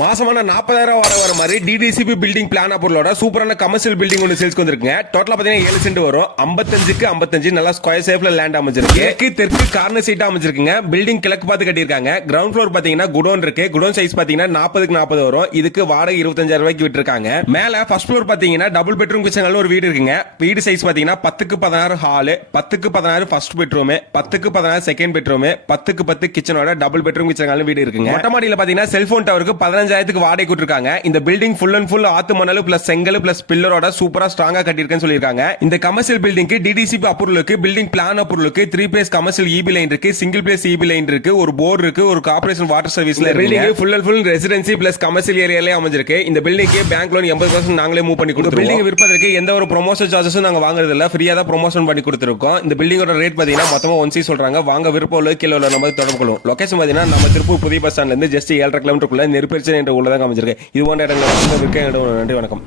மாசமான 40,000 வர மாதிரி DTCP building plan அப்ரூவலோட சூப்பரான கமர்ஷியல் பில்டிங் ஒன்று சேல்ஸ்க்கு வந்திருக்குங்க. டோட்டலா பாத்தீங்கன்னா 7 சென்ட் வரும். 55க்கு 55 நல்லா ஸ்கொயர் ஷேப்ல லேண்ட் அமைஞ்சிருக்கு. கிழக்கு தெற்கு கார்னர் சைட்டா அமைஞ்சிருக்குங்க. பில்டிங் கிழக்கு பார்த்து கட்டியிருக்காங்க. கிரவுண்ட் ஃப்ளோர் பாத்தீங்கன்னா குடோன் இருக்கு. குடோன் சைஸ் பாத்தீங்கன்னா 40க்கு 40 வரும். இதுக்கு வாடகை 25,000 ரூபாய்க்கு விட்டுருக்காங்க. மேல ஃபர்ஸ்ட் ஃப்ளோர் பாத்தீங்கன்னா டபுள் பெட்ரூம் கிச்சன் ஒரு வீடு இருக்குங்க. வீடு சைஸ் பாத்தீங்கன்னா 10க்கு 16 ஹால், 10க்கு 16 ஃபர்ஸ்ட் பெட்ரூம், 10க்கு 16 செகண்ட் பெட்ரூம், 10க்கு 10 கிச்சனோட டபுள் பெட்ரூம் கிச்சன் வீடு இருக்குங்க. மொட்டை மாடியில பாத்தீங்கன்னா செல்போன் டவருக்கு 15,000க்கு வாடகை கொடுத்திருக்காங்க. இந்த பில்டிங் ஃபுல் அண்ட் ஃபுல் ஆத்து மணல் பிளஸ் செங்கல் பிளஸ் பில்லரோட சூப்பரா ஸ்ட்ராங்கா கட்டியிருக்குன்னு சொல்லிருக்காங்க. இந்த கமர்ஷியல் பில்டிங்க்கு டிடிசிபி அப்ரூவலுக்கு, பில்டிங் பிளான் அப்ரூவலுக்கு 3 பேஸ் கமர்ஷியல் இபி லைன் இருக்கு, சிங்கிள் பேஸ் இபி லைன் இருக்கு, ஒரு போர் இருக்கு, ஒரு கார்ப்பரேஷன் வாட்டர் சர்வீஸ்ல இருக்கு. Building full and full residency plus commercial ஏரியாலே அமைஞ்சிருக்கு. இந்த பில்டிங்க்கு பேங்க் லோன் 80% நாங்களே மூவ் பண்ணி கொடுத்துருக்கோம். பில்டிங் விற்பதற்கு எந்த ஒரு ப்ரொமோஷன் சார்ஜஸும் நாங்க வாங்குறது இல்ல, ஃப்ரீயா தான் ப்ரொமோஷன் பண்ணி கொடுத்துருக்கோம். இந்த பில்டிங்கோட ரேட் பாத்தீங்கன்னா மொத்தமா 1C சொல்றாங்க. வாங்க விருப்பம் உள்ள கீழே உள்ள நம்ம தொடர்பு கொள்ளும். லொகேஷன் பாத்தீங்கன்னா நம்ம திருப்பூர் புதிய பஸ் ஸ்டாண்ட்ல இருந்து ஜஸ்ட் 7.5 கிலோமீட்டருக்குள்ள நெருப்பெரிச்சல் என்ற உள்ளதாக அமைஞ்சிருக்கு. இது போன்ற இடங்கள் விற்க. நன்றி, வணக்கம்.